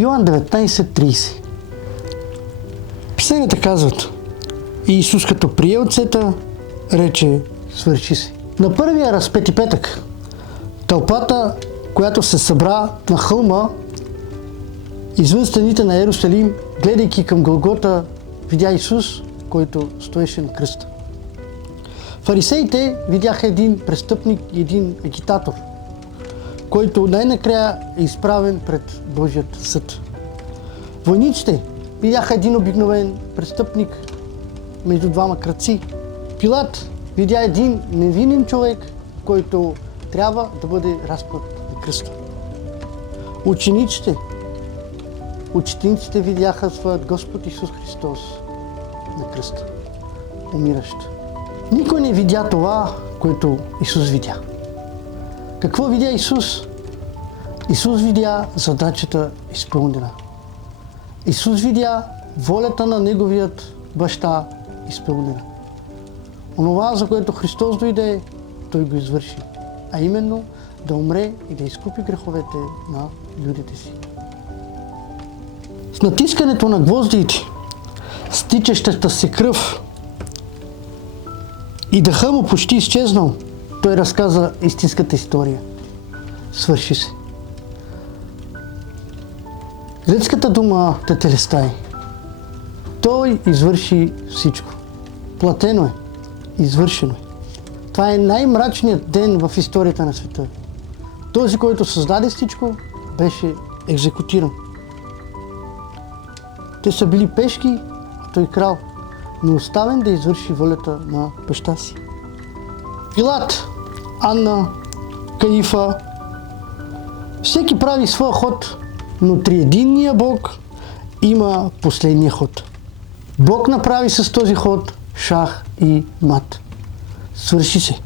Йоан 19:30. Писанията казват: и Исус, като прие оцета, рече: свърши се. На първия разпети петък тълпата, която се събра на хълма извън стените на Йерусалим, гледайки към Голгота, видя Исус, който стоеше на кръста. Фарисеите видяха един престъпник и един агитатор, който най-накрая е изправен пред Божият съд. Войниците видяха един обикновен престъпник между двама крадци. Пилат видя един невинен човек, който трябва да бъде разпнат на кръста. Учениците видяха своят Господ Исус Христос на кръста, умиращ. Никой не видя това, което Исус видя. Какво видя Исус? Исус видя задачата изпълнена. Исус видя волята на Неговият баща изпълнена. Онова, за което Христос дойде, Той го извърши, а именно да умре и да изкупи греховете на людите си. С натискането на гвоздиите, стичащата се кръв и дъха му почти изчезнал, Той разказа истинската история. Свърши се. Гръцката дума тетелестай. Той извърши всичко. Платено е. Извършено е. Това е най-мрачният ден в историята на света. Този, който създаде всичко, беше екзекутиран. Те са били пешки, а той крал, но оставен да извърши волята на баща си. Пилат, Анна, Каифа, всеки прави своя ход, но триединният Бог има последния ход. Бог направи с този ход шах и мат. Свърши се.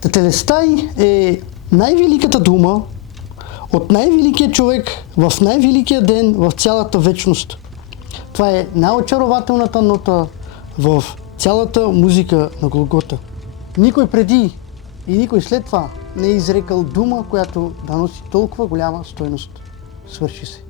Тетелестай е най-великата дума от най-великия човек в най-великия ден в цялата вечност. Това е най-очарователната нота в цялата музика на Голгота. Никой преди и никой след това не е изрекал дума, която да носи толкова голяма стойност. Свърши се.